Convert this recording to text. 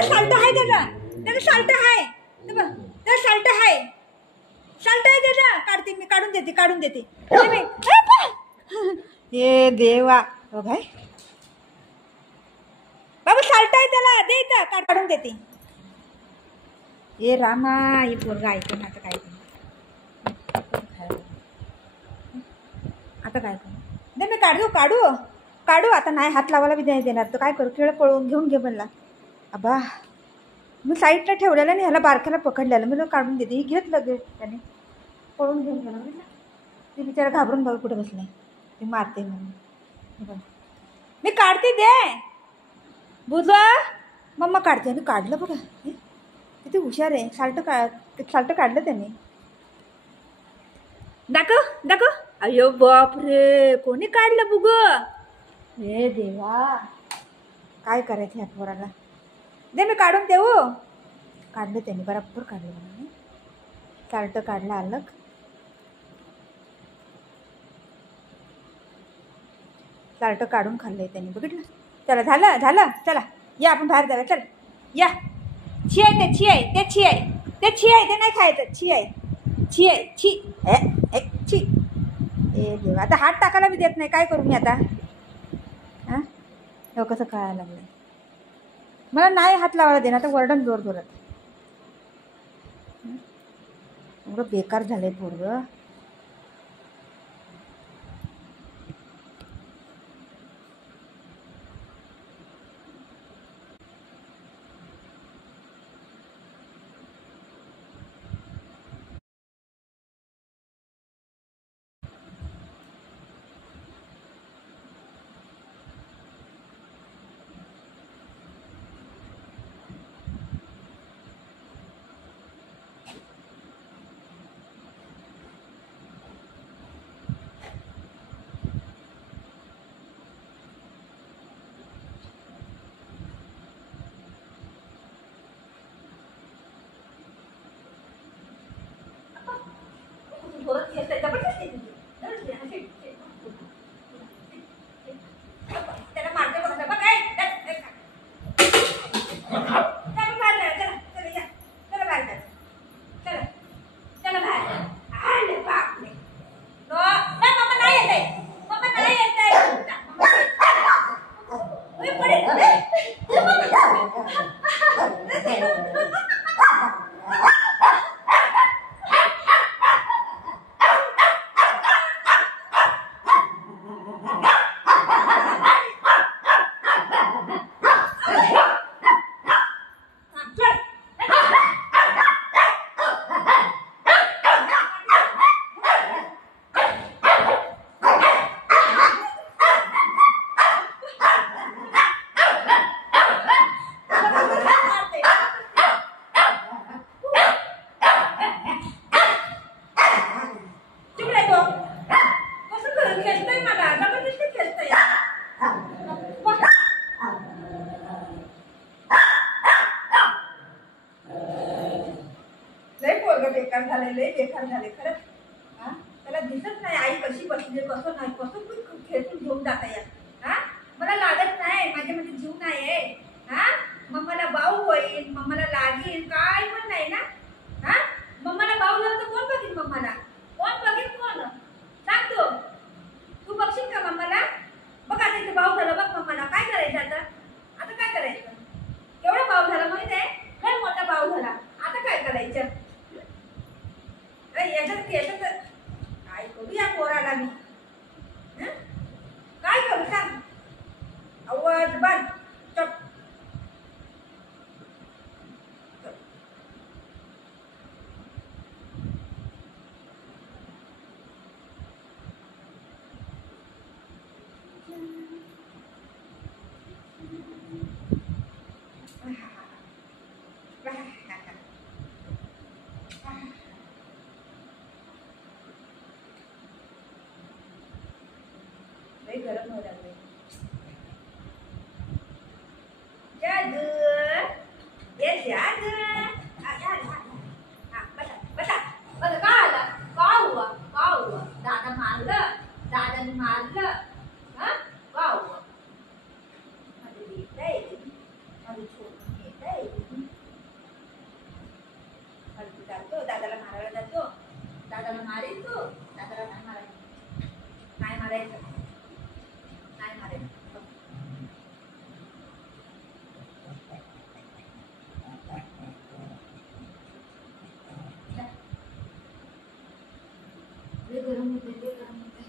अरे साल्ट आहे त्याचं साल्ट आहे त्याचं साल्ट आहे त्याचं काढते मी काढून देते हे देवा हो भाई बाबा साल्ट आहे त्याला दे इथं काढून देते हे रामा हे पोरगा ऐकतो ना आता काय करू दे मी काढू आता नाही हात लावायला बी नाही देणार तर काय करू खेळ पळवून घेऊन घे म्हणला अबा मी साईडला ठेवलेलं नाही ह्याला बारक्याला पकडलेलं मी काढून देते ही घेतलं गे त्याने पळून घेऊन गेला ते बिचारा घाबरून बघ कुठे बसलाय ते मारते म्हणून मी काढते दे बुजवा मम्मा काढते आणि काढलं बघा किती हुशार आहे साल्ट काढलं त्याने दाखव अयो बाप रे कोणी काढलं बुग हे देवा काय करायचं ह्या पोराला दे मी काढून देऊ काढलं त्याने बरोबर काढलं म्हणून साल्ट काढलं अलग साल्ट काढून खाल्लंय त्यांनी बघितलं चला झालं चला या आपण बाहेर जाऊया चल या छी आहे ते नाही खायचं छी ए देवा आता हात टाकायला बी देत नाही काय करू मी आता हां हो कसं कळायला लागलं मला नाही हात लावायला देणार तर वर्डन जोर जोरात एवढं बेकार झालंय पोरगं त्याला मारते बघा बघ बेकार झाले खरंच हां त्याला दिसत नाही आई कशी बसली कसं नाही कसं खेळून घेऊन जाता या हां मला लागत नाही माझ्यामध्ये जीव नाही आहे हां मम्माला बाऊ होईल मम्माला लागेल काय पण नाही ना हां मम्माला बाऊ झालं तर कोण बघेल मम्माला कोण सांग तू बघशील का मम्माला बघ आता इथे बाऊ झालं बघ मम्माला काय करायचं आता काय करायचं एवढा बाऊ झाला माहिती आहे लय मोठा बाऊ झाला आता काय करायचं याच्यात काय करू या पोराला मी काय करू सांग आवाज बंद चप गरम हो लागले जादू ये जादू बता का आला का हुआ दादाने मारलं हाँ का हुआ माझे छोटू मारीन तू दादाला नाही मारायचं नाही मारायचं नाही मारायचं गरम होते